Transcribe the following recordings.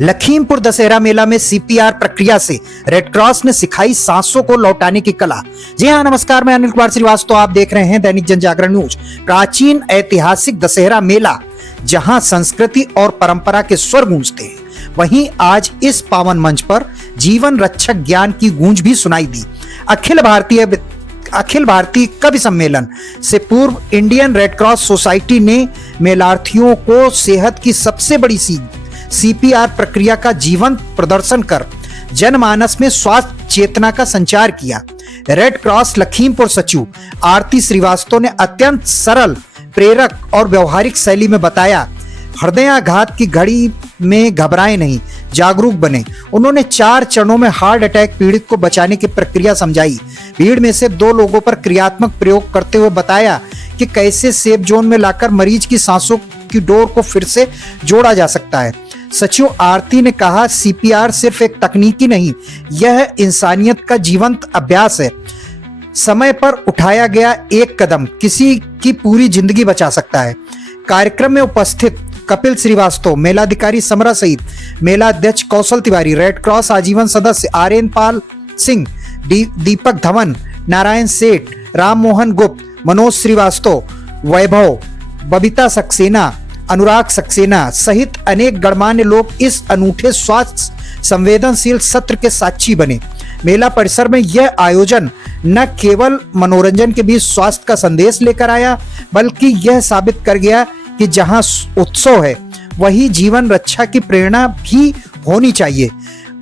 लखीमपुर दशहरा मेला में सीपीआर प्रक्रिया से रेड क्रॉस ने सिखाई सांसों को लौटाने की कला। जी हाँ, नमस्कार, मैं अनिल कुमार श्रीवास्तव, आप देख रहे हैं दैनिक जनजागरण न्यूज। प्राचीन ऐतिहासिक दशहरा मेला जहां संस्कृति और परंपरा के स्वर गूंजते हैं, वहीं आज इस पावन मंच पर जीवन रक्षक ज्ञान की गूंज भी सुनाई दी। अखिल भारतीय कवि सम्मेलन से पूर्व इंडियन रेड क्रॉस सोसाइटी ने मेलार्थियों को सेहत की सबसे बड़ी सीपीआर प्रक्रिया का जीवंत प्रदर्शन कर जनमानस में स्वास्थ्य चेतना का संचार किया। रेड क्रॉस लखीमपुर सचिव आरती श्रीवास्तव ने अत्यंत सरल, प्रेरक और व्यवहारिक शैली में बताया, हृदयाघात की घड़ी में घबराएं नहीं, जागरूक बने। उन्होंने 4 चरणों में हार्ट अटैक पीड़ित को बचाने की प्रक्रिया समझाई। भीड़ में से 2 लोगों पर क्रियात्मक प्रयोग करते हुए बताया कि कैसे सेफ जोन में लाकर मरीज की सांसों की डोर को फिर से जोड़ा जा सकता है। सचिव आरती ने कहा, सीपीआर सिर्फ एक तकनीकी नहीं, यह इंसानियत का जीवंत अभ्यास है। समय पर उठाया गया एक कदम किसी की पूरी जिंदगी बचा सकता है। कार्यक्रम में उपस्थित कपिल श्रीवास्तव, मेलाधिकारी समरा सहित मेला अध्यक्ष कौशल तिवारी, रेड क्रॉस आजीवन सदस्य आर्यन पाल सिंह, दीपक धवन, नारायण सेठ, राम मोहन गुप्त, मनोज श्रीवास्तव, वैभव, बबीता सक्सेना, अनुराग सक्सेना सहित अनेक गणमान्य लोग इस अनूठे स्वास्थ्य संवेदनशील सत्र के साक्षी बने। मेला परिसर में यह आयोजन न केवल मनोरंजन के बीच स्वास्थ्य का संदेश लेकर आया, बल्कि यह साबित कर गया कि जहां उत्सव है, वही जीवन रक्षा की प्रेरणा भी होनी चाहिए।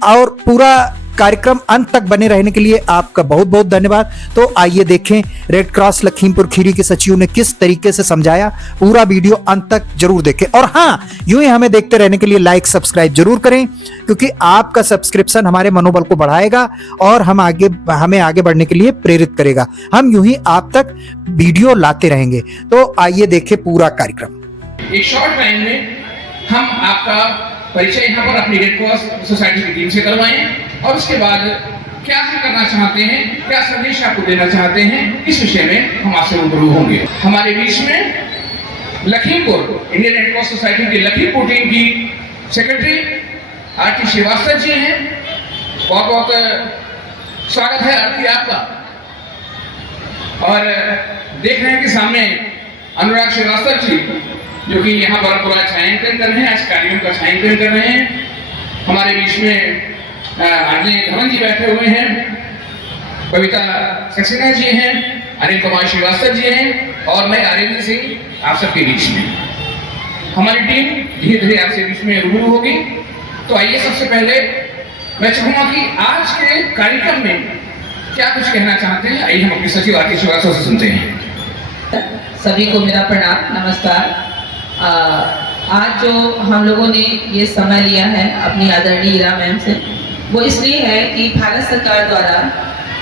और पूरा कार्यक्रम अंत तक बने रहने के लिए आपका बहुत बहुत धन्यवाद। तो आइए देखें रेड क्रॉस लखीमपुर खीरी के सचिव ने किस तरीके से समझाया। पूरा वीडियो अंत तक जरूर देखें, और हाँ, यूं ही हमें देखते रहने के लिए लाइक सब्सक्राइब जरूर करें, क्योंकि आपका सब्सक्रिप्शन हमारे मनोबल को बढ़ाएगा और हमें आगे बढ़ने के लिए प्रेरित करेगा। हम यूं ही आप तक वीडियो लाते रहेंगे। तो आइए देखें पूरा कार्यक्रम। एक शॉर्ट टाइम में हम आपका परिचय यहाँ पर अपनी रेड क्रॉस सोसाइटी की टीम से करवाएं, और उसके बाद क्या हम करना चाहते हैं, क्या संदेश आपको देना चाहते हैं, इस विषय में हम आपसे रूबरू होंगे। हमारे बीच में Lakhimpur Indian red cross society की लखीमपुर टीम की सेक्रेटरी आरती श्रीवास्तव जी हैं। बहुत बहुत स्वागत है आरती आपका। और देख रहे हैं कि सामने अनुराग श्रीवास्तव जी, जो कि यहाँ पर पूरा छायांकन कर रहे हैं, आज कार्यक्रम का छायांकन कर रहे हैं। हमारे बीच में आर्य धवन जी बैठे हुए हैं, बबीता सक्सेना जी हैं, अनिल कुमार श्रीवास्तव जी हैं, और मैं आर्यन सिंह आप सबके बीच में। हमारी टीम धीरे धीरे आपसे बीच में रूबरू होगी। तो आइए, सबसे पहले मैं चाहूँगा कि आज के कार्यक्रम में क्या कुछ कहना चाहते हैं, आइए हम अपने सचिव आरती श्रीवास्तव से सुनते हैं। सभी को मेरा प्रणाम, नमस्कार। आज जो हम लोगों ने ये समय लिया है अपनी आदरणीय ईरा मैम से, वो इसलिए है कि भारत सरकार द्वारा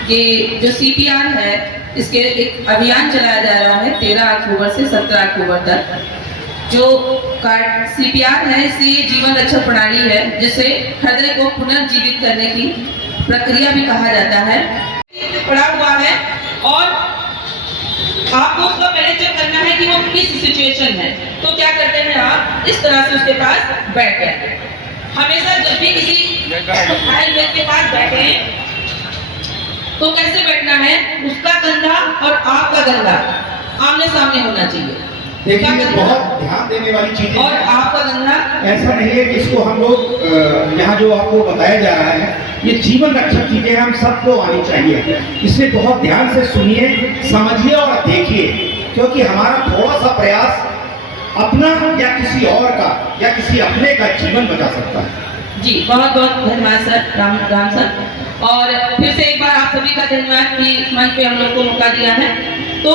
ये जो सीपीआर है, इसके एक अभियान चलाया जा रहा है 13 अक्टूबर से 17 अक्टूबर तक। जो सीपीआर है, इससे ये जीवन रक्षक प्रणाली है, जिसे हृदय को पुनर्जीवित करने की प्रक्रिया भी कहा जाता है। पड़ा हुआ है और आपको उसका पहले चेक करना है कि वो किस सिचुएशन है। तो क्या करते हैं, आप इस तरह से उसके पास बैठ गए। हमेशा जब भी किसी घायल व्यक्ति के पास बैठे तो कैसे बैठना है, उसका कंधा और आपका कंधा आमने सामने होना चाहिए। देखिए, बहुत ध्यान देने वाली चीज है। और आपका कंधा ऐसा नहीं है कि इसको हम लोग यहाँ जो आपको बताया जा रहा है, ये जीवन रक्षक चीजें हम सबको आनी चाहिए। इसलिए बहुत ध्यान से सुनिए, समझिए और देखिए, क्योंकि हमारा थोड़ा सा प्रयास अपना या किसी और का या किसी अपने का जीवन बचा सकता है। जी, बहुत बहुत धन्यवाद सर, राम सर। और फिर से एक बार आप सभी का धन्यवाद कि इस मंच पे हम लोग को मौका दिया है। तो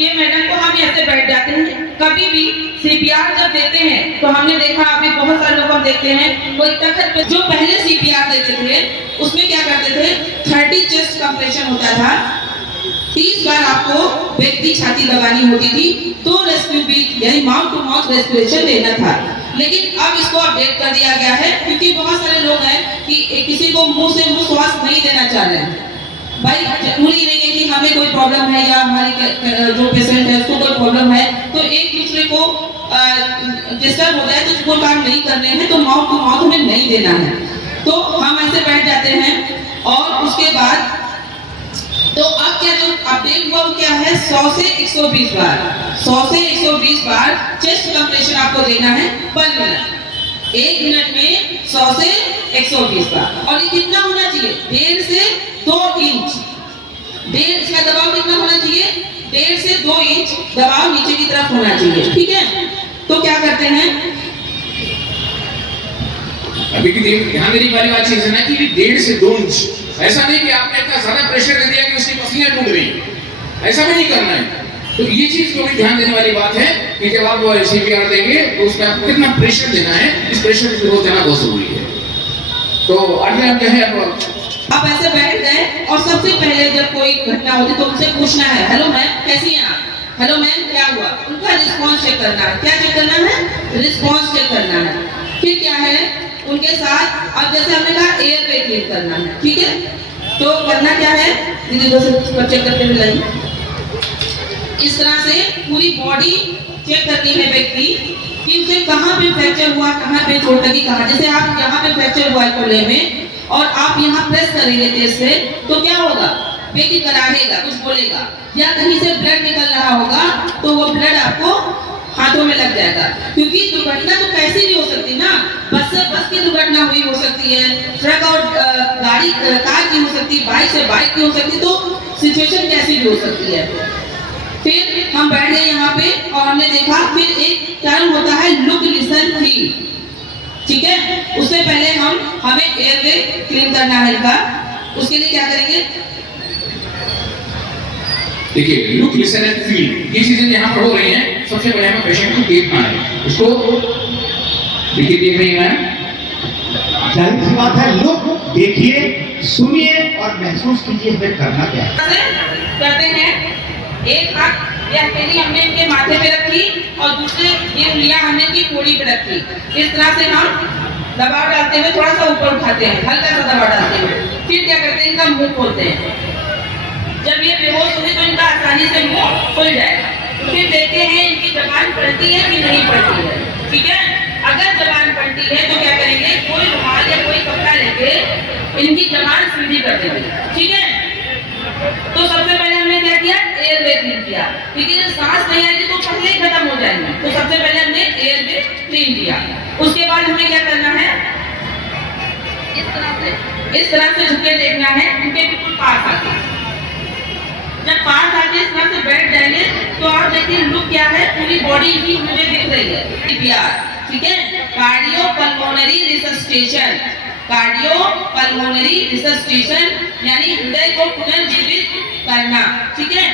ये मैडम को हम ऐसे बैठ जाते हैं। कभी भी सीपीआर जब देते हैं, तो हमने देखा, अभी बहुत सारे लोग हम देखते हैं, कोई तखत पे जो पहले सीपीआर देते थे, उसमें क्या करते थे, 30 चेस्ट कंप्रेशन होता था, 30 बार आपको व्यक्ति छाती दबानी होती थी, तो रेस्क्यू ब्रीथ यानी माउथ टू माउथ रेस्पिरेशन देना था। लेकिन अब इसको अपडेट कर दिया गया है, क्योंकि बहुत सारे लोग हैं कि किसी को मुंह से मुंह श्वास नहीं देना चाह रहे हैं। भाई, जरूरी नहीं है कि हमें कोई प्रॉब्लम है या हमारे जो पेशेंट है उसको कोई प्रॉब्लम है, तो एक दूसरे को डिस्टर्ब हो जाए तो कोई काम नहीं करने हैं तो मौत को मौत हमें नहीं देना है। तो हम ऐसे बैठ जाते हैं और उसके बाद तो अब क्या जो अपडेट हुआ वो क्या है 100 से 120 बार 100 से 120 बार चेस्ट कंप्रेशन आपको देना है पर मिनट। 1 मिनट में 100 से 120 बार। और ये कितना होना चाहिए 1.5 से 2 इंच। इसका दबाव कितना होना चाहिए 1.5 से 2 इंच दबाव नीचे की तरफ होना चाहिए। ठीक है, तो क्या करते हैं अभी की ध्यान देने वाली बात चीज है ना कि 1.5 से 2 इंच। ऐसा नहीं कि आपने इतना ज्यादा प्रेशर दे दिया कि उसकी पसलियां टूट गई, ऐसा भी नहीं करना है। तो ये चीज को भी ध्यान देने वाली बात है कि जब आप CPR देंगे तो उसमें आपको कितना प्रेशर देना है, इस प्रेशर की ग्रोथ देना बहुत जरूरी है। तो आगे आप जो है आप ऐसे बैठ गए और सबसे पहले जब कोई घटना होती तो उनसे पूछना है हेलो मैम कैसी हैं आप, हेलो मैम क्या हुआ, उनका रिस्पॉन्स चेक करना है। क्या चेक करना है रिस्पॉन्स चेक करना है। फिर क्या है उनके साथ अब जैसे हमने कहा एयर वे क्लीन करना है। ठीक है, तो करना क्या है दीदी चेक करते हुए लाइए। इस तरह से पूरी बॉडी चेक करनी है व्यक्ति कि उसे कहाँ पे फ्रैक्चर हुआ, कहाँ पे चोट लगी, कहाँ। जैसे आप यहाँ पे फ्रैक्चर हुआ है कोल्हे में और आप यहाँ प्रेस करेंगे तेज से तो क्या होगा व्यक्ति कराहेगा, कुछ बोलेगा या कहीं से ब्लड निकल रहा होगा तो वो ब्लड आपको हाथों में लग जाएगा। क्योंकि दुर्घटना तो कैसी भी हो सकती है ना, बस से बस की दुर्घटना हुई हो सकती है, ट्रक और गाड़ी कार की हो सकती है, बाइक से बाइक की हो सकती है, तो सिचुएशन कैसी भी हो सकती है। फिर हम बैठ गए यहाँ पे और हमने देखा फिर एक टर्म होता है लुक लिसन फील। ठीक है, उससे पहले हमें एयरवे क्लीन करना है इनका। उसके लिए क्या करेंगे देखिए लुक लिसन एंड फील ये चीजें यहाँ पर हो रही हैं। सबसे पहले हमें पेशेंट को देखना है, उसको देखिए देख रही है जाहिर सी बात है लुक देखिए सुनिए और महसूस कीजिए हमें करना क्या है। करते हैं एक हाथ ये हथेली हमने इनके माथे पे रखी और दूसरे ये उंगलियां हमने इनकी कोड़ी पे रखी। इस तरह से हम दबाव डालते हुए थोड़ा सा ऊपर उठाते हैं, हल्का सा दबाव डालते हुए। फिर क्या करते हैं इनका मुंह खोलते हैं। जब ये बेहोश हुए तो इनका आसानी से मुंह खुल जाएगा। फिर देखते हैं इनकी जबान पलटी है कि नहीं पलटी है। ठीक है, अगर जबान पलटी है तो क्या करेंगे कोई रुमाल या कोई कपड़ा लेके इनकी जबान सीधी कर देंगे। ठीक है, तो सबसे पहले हमने क्या किया एयरवे क्लीन किया, क्योंकि जब सांस नहीं आएगी तो पहले ही खत्म हो जाएंगे। तो सबसे पहले हमने एयरवे क्लीन किया। उसके बाद हमें क्या करना है इस तरह से झुके देखना है, उनके बिल्कुल पास आके। जब पास आके इस तरह से बैठ जाएंगे तो आप देखिए लुक क्या है पूरी बॉडी ही मुझे दिख रही है। ठीक है, कार्डियो पल्मोनरी रिसस्टेशन, कार्डियो पल्मोनरी रिसस्टेशन यानी हृदय को पुनर्जीवित करना। ठीक है,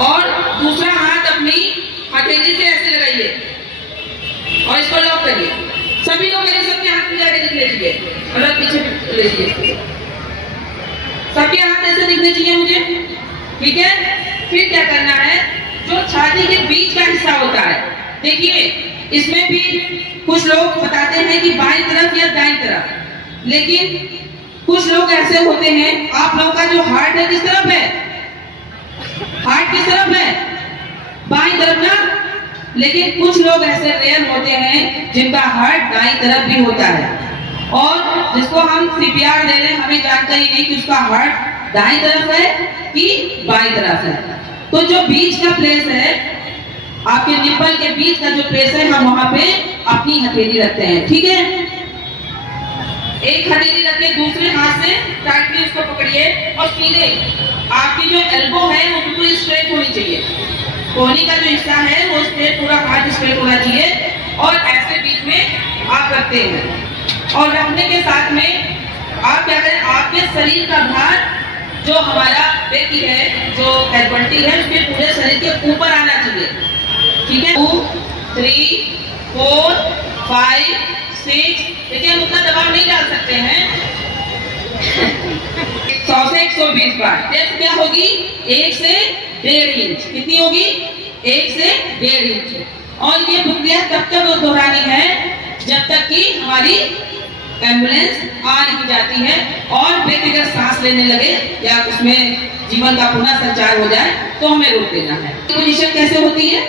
और दूसरा हाथ अपनी हथेली से ऐसे लगाइए और इसको लॉक करिए। सभी लोग मेरे सबके हाथ में जाके दिख लीजिए और अब पीछे लीजिए। सबके हाथ ऐसे दिखने चाहिए मुझे। ठीक है, फिर क्या करना है जो छाती के बीच का हिस्सा होता है, देखिए इसमें भी कुछ लोग बताते हैं कि बाईं तरफ या दाईं तरफ, लेकिन कुछ लोग ऐसे होते हैं। आप लोगों का जो हार्ट है किस तरफ है, हार्ट किस तरफ है बाईं तरफ ना, लेकिन कुछ लोग ऐसे रेयर होते हैं जिनका हार्ट दाईं तरफ भी होता है और जिसको हम CPR दे रहे हैं हमें जानकारी नहीं कि उसका हार्ट दाईं तरफ है कि बाईं तरफ है। तो जो बीच का प्लेस है आपके निप्पल के बीच का जो प्लेस है हम वहां पे अपनी हथेली रखते हैं। ठीक है, एक हथेली रख के दूसरे हाथ से टाइटली उसको पकड़िए और सीधे आपकी जो एल्बो है वो बिल्कुल स्ट्रेट होनी चाहिए। कोहनी का जो हिस्सा है वो स्ट्रेट, पूरा हाथ स्ट्रेट होना चाहिए और ऐसे बीच में आप रखते हैं। और रखने के साथ में आप क्या करें आपके शरीर का भार जो हमारा व्यक्ति है जो कैजुअलिटी है उसके पूरे शरीर के ऊपर आना चाहिए। ठीक है, 2 3 4 5 6 देखिए हम उतना दबाव नहीं डाल सकते हैं। 100 से 120 बार डेप्थ क्या होगी 1 से 1.5 इंच। कितनी होगी 1 से 1.5 इंच। और ये प्रक्रिया तब तक दोहरानी है जब तक कि हमारी एम्बुलेंस आ नहीं जाती है और व्यक्तिगत सांस लेने लगे या उसमें जीवन का पुनः संचार हो जाए तो हमें रोक देना है। पोजीशन कैसे होती है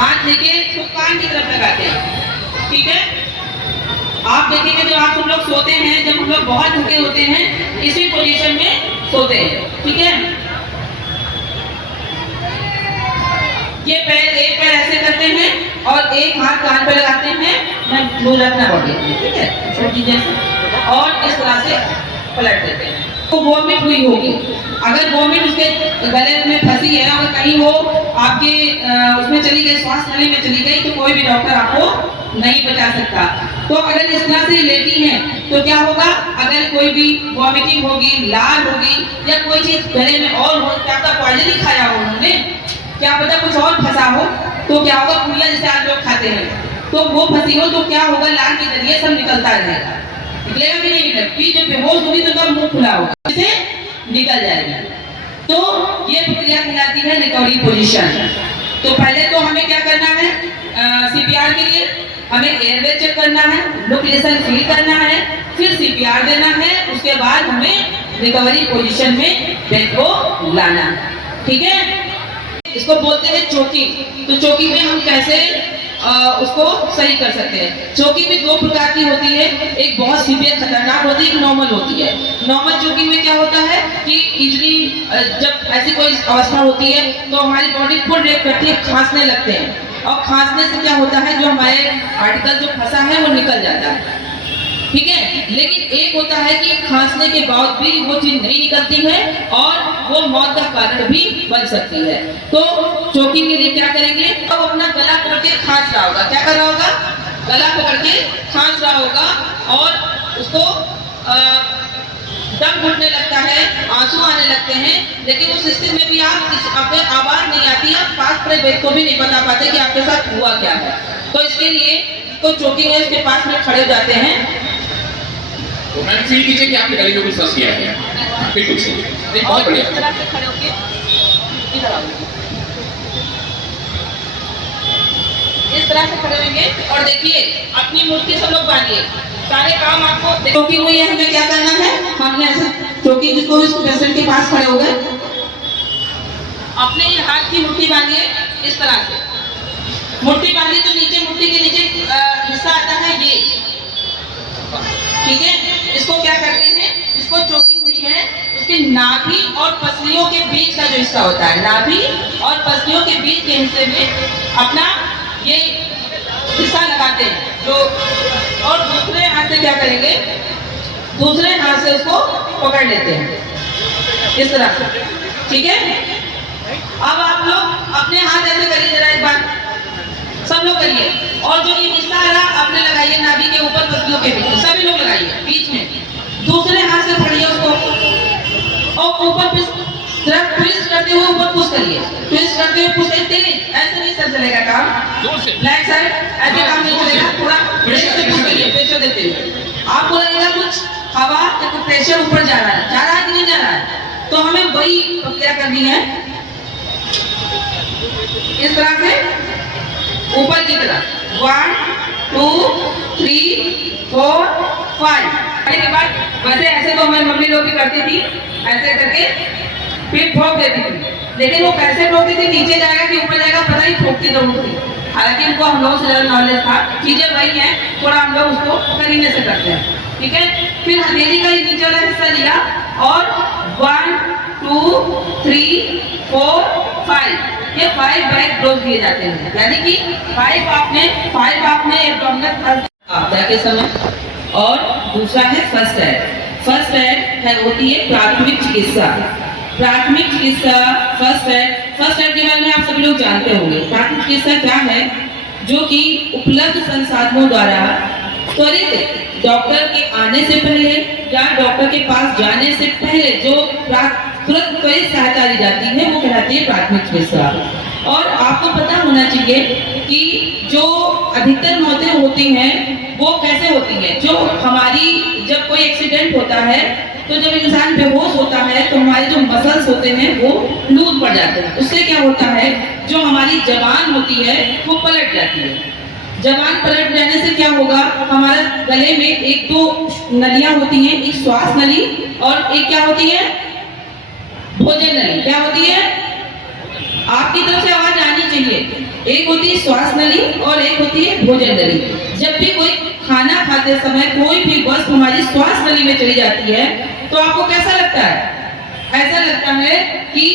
हाथ लेके इसको कान की तरफ लगाते हैं, ठीक है। आप देखेंगे जब आप लोग सोते हैं, जब हम लोग बहुत थके होते हैं, इसी पोजीशन में सोते हैं, ठीक है। ये पैर, एक पैर ऐसे करते हैं और एक हाथ कान पे लगाते हैं, मैं मुंह रखना पड़ेगा, ठीक है, छोटी जैसे, और इस तरह से पलट देते हैं। तो वॉमिट हुई होगी, अगर वॉमिट उसके गले में फंसी है और कहीं वो आपके उसमें चली गई, श्वास नली में चली गई, तो कोई भी डॉक्टर आपको नहीं बचा सकता। तो अगर इस तरह से लेटी हैं तो क्या होगा, अगर कोई भी वॉमिटिंग होगी, लाल होगी या कोई चीज गले में और हो, क्या पता पॉइजन ही खाया हो उन्होंने, क्या पता कुछ और फंसा हो, तो क्या होगा, पुड़िया जैसे आप लोग खाते हैं, तो वो फंसी हो तो क्या होगा, लाल के जरिए सब निकलता रहेगा, निकलेगा भी नहीं निकलेगा, फिर जब बेहोश होगी तो मुंह खुला होगा, इसे निकल जाएगी। तो ये प्रक्रिया कहलाती है रिकवरी पोजीशन। तो पहले तो हमें क्या करना है, सीपीआर के लिए हमें एयरवे चेक करना है, लोकेशन फील करना है, फिर सीपीआर देना है, उसके बाद हमें रिकवरी पोजीशन में बेड को लाना, ठीक है। इसको बोलते हैं चोकिंग। तो चोकिंग में हम कैसे उसको सही कर सकते हैं। चोकिंग में दो प्रकार की होती है, एक बहुत सीवियर खतरनाक होती है, एक नॉर्मल होती है। नॉर्मल चोकिंग में क्या होता है कि इजली जब ऐसी कोई अवस्था होती है तो हमारी बॉडी फुल रिएक्ट करती है, खांसने लगते हैं, और खांसने से क्या होता है, जो हमारे आर्टिकल जो फंसा है वो निकल जाता है, ठीक है। लेकिन एक होता है कि खांसने के बाद भी वो चीज नहीं निकलती है और वो मौत का कारण भी बन सकती है। तो चोकिंग के लिए क्या करेंगे, तो अपना गला पकड़ के खांस रहा होगा, क्या कर रहा होगा, गला पकड़ के खांस रहा होगा, और उसको दम घुटने लगता है, आंसू आने लगते हैं, लेकिन उस स्थिति में भी आपके आवाज नहीं आती, आप पास खड़े व्यक्ति को भी नहीं बता पाते कि आपके साथ हुआ क्या है। तो इसके लिए तो चोकिंग है, उसके पास में खड़े हो जाते हैं। तो मैम फील कीजिए कि आपके गले में कुछ फंस गया है, बिल्कुल सही, बहुत बढ़िया। इस तरह से खड़े होके इधर आओ, इस तरह से खड़े होंगे और देखिए अपनी मूर्ति सब लोग बांधिए, सारे काम आपको चौकी हुई है। हमें क्या करना है, हमने ऐसे चौकी जिसको इस पेशेंट के पास खड़े हो गए, अपने हाथ की मुट्ठी बांधिए, इस तरह से मुट्ठी बांधिए, तो नीचे मुट्ठी के नीचे हिस्सा आता है ये, ठीक है। इसको क्या करते हैं, इसको चोकी हुई है, उसके नाभि और पसलियों के बीच का जो हिस्सा होता है, नाभि और पसलियों के बीच के हिस्से में अपना ये हिस्सा लगाते हैं जो, और दूसरे हाथ से क्या करेंगे, दूसरे हाथ से उसको पकड़ लेते हैं इस तरह से, ठीक है। अब आप लोग अपने हाथ ऐसे करिए जरा एक बार, सब लोग करिए, और जो ये हिस्सा है अपने लगाइए नाभि के ऊपर, पसलियों के बीच, सभी लोग लगाइए बीच में, दूसरे हाथ से पकड़िए उसको और ऊपर ट्विस्ट करते हुए ऊपर पुश करिए, ट्विस्ट करते हुए पुश करिए, तेज ऐसे नहीं सर चलेगा काम, ब्लैक साइड ऐसे काम नहीं चलेगा, थोड़ा प्रेशर से पुश करिए, प्रेशर देते हुए आपको लगेगा कुछ हवा या कुछ प्रेशर ऊपर जा रहा है कि नहीं जा रहा है। तो हमें वही प्रक्रिया करनी है, इस तरह से ऊपर की तरफ, 1 2 3 4 5। के बाद वैसे ऐसे तो हमारी मम्मी लोग भी करती थी, ऐसे करके फिर ठोक देती थी, लेकिन वो कैसे ठोकती थी, नीचे जाएगा कि ऊपर जाएगा पता नहीं, ठोकती जरूर थी। हालांकि उनको हम लोगों से ज़्यादा नॉलेज था, चीजें वही हैं, थोड़ा हम लोग उसको करीने से करते हैं, ठीक है। फिर हथेली का नीचे वाला हिस्सा लिया और 1 2 3 4 5, ये 5 बैक डोज दिए जाते हैं, यानी कि 5 आपने एब्डोमिनल आपदा के समय, और दूसरा है फर्स्ट एड। फर्स्ट एड है होती है प्राथमिक चिकित्सा, प्राथमिक चिकित्सा फर्स्ट एड। फर्स्ट एड के बारे में आप सभी लोग जानते होंगे। प्राथमिक चिकित्सा क्या है, जो कि उपलब्ध संसाधनों द्वारा त्वरित डॉक्टर के आने से पहले या डॉक्टर के पास जाने से पहले जो तुरंत त्वरित सहायता दी जाती है वो कहलाती है प्राथमिक चिकित्सा। और आपको पता होना चाहिए कि जो अधिकतर मौतें होती हैं वो कैसे होती हैं, जो हमारी जब कोई एक्सीडेंट होता है तो जब इंसान बेहोश होता है तो हमारे जो मसल्स होते हैं वो लूज पड़ जाते हैं, उससे क्या होता है जो हमारी जबान होती है वो पलट जाती है। जबान पलट जाने से क्या होगा, हमारे गले में एक दो नलियां होती हैं, एक श्वास नली और एक क्या होती है, भोजन नली। क्या होती है, आपकी तरफ से आवाज आनी चाहिए। एक होती है श्वास नली और एक होती है भोजन नली। जब भी कोई खाना खाते समय कोई भी वस्तु हमारी श्वास नली में चली जाती है तो आपको कैसा लगता है? ऐसा लगता है कि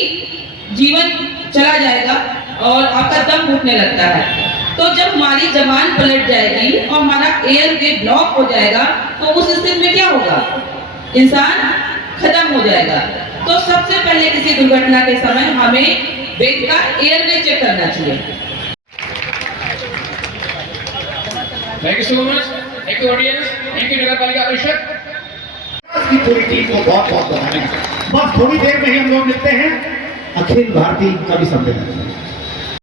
जीवन चला जाएगा और आपका दम घुटने लगता है। तो जब हमारी जबान पलट जाएगी और हमारा एयर वे ब्लॉक हो जाएगा तो उस स्थिति में क्या होगा? इंसान खत्म हो जाएगा। तो सबसे पहले किसी दुर्घटना के समय हमें व्यक्ति का एयरवे चेक करना चाहिए। Thank you so much. Thank you audience, thank you नगर पालिका परिषद की पूरी टीम को बहुत बहुत बधाई। बस थोड़ी देर में ही हम लोग मिलते हैं अखिल भारतीय कवि सम्मेलन।